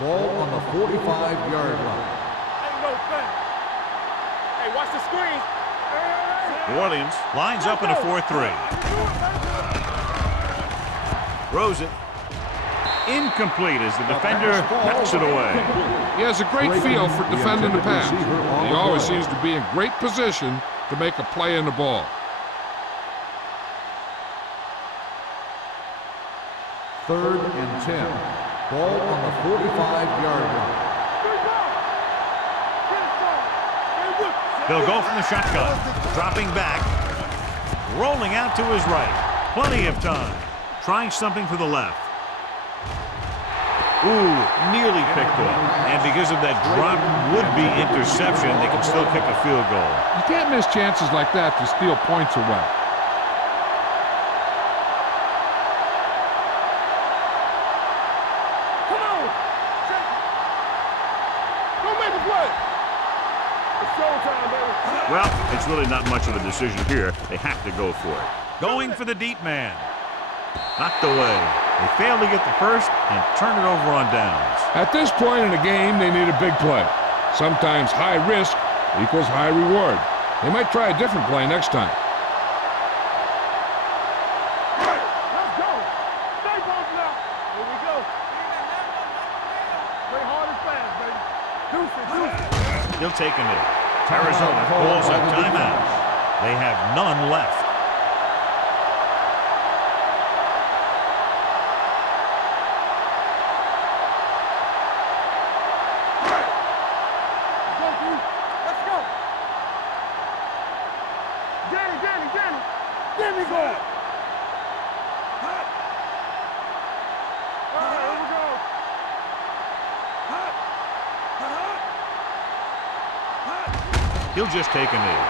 Ball on the 45-yard line. Ain't no thing. Hey, watch the screen. New Orleans lines up in a 4-3. Throws it. Incomplete as the defender knocks it away. He has a great feel for defending the pass. He always seems to be in great position to make a play in the ball. Third and 10. Ball on the 45-yard line. They'll go from the shotgun. Dropping back. Rolling out to his right. Plenty of time. Trying something to the left. Ooh, nearly picked off. And because of that drop would-be interception, they can still kick a field goal. You can't miss chances like that to steal points away. Come on. Go make a play. It's showtime, baby. Well, it's really not much of a decision here. They have to go for it. Going for the deep man. Knocked away. They failed to get the first and turn it over on downs. At this point in the game, they need a big play. Sometimes high risk equals high reward. They might try a different play next time. Let's go. Stay focused now. Here we go. Play hard and fast, baby. Deuce it. He'll take a knee. Arizona calls a timeout. They have none left. Danny, go. All right, here we go. He'll just take a knee.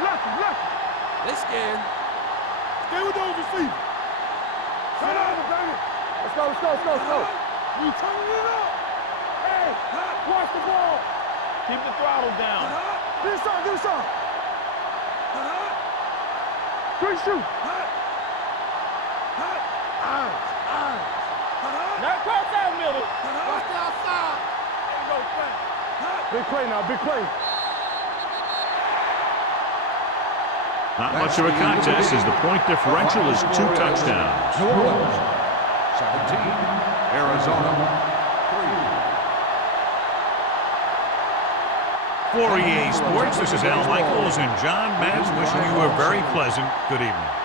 Lucky. They scared. Stay with those receivers. Turn over, baby. Let's go. We turning it up. Hey, watch the ball. Keep the throttle down. Give us some, give us some. Quick shoot. Now cross out middle. Watch the outside. And go fast. Big play now, big play. Not much of a contest as the point differential is 2 touchdowns. New Orleans, 17. Arizona, 3. For EA Sports, this is Al Michaels and John Madden wishing you a very pleasant good evening.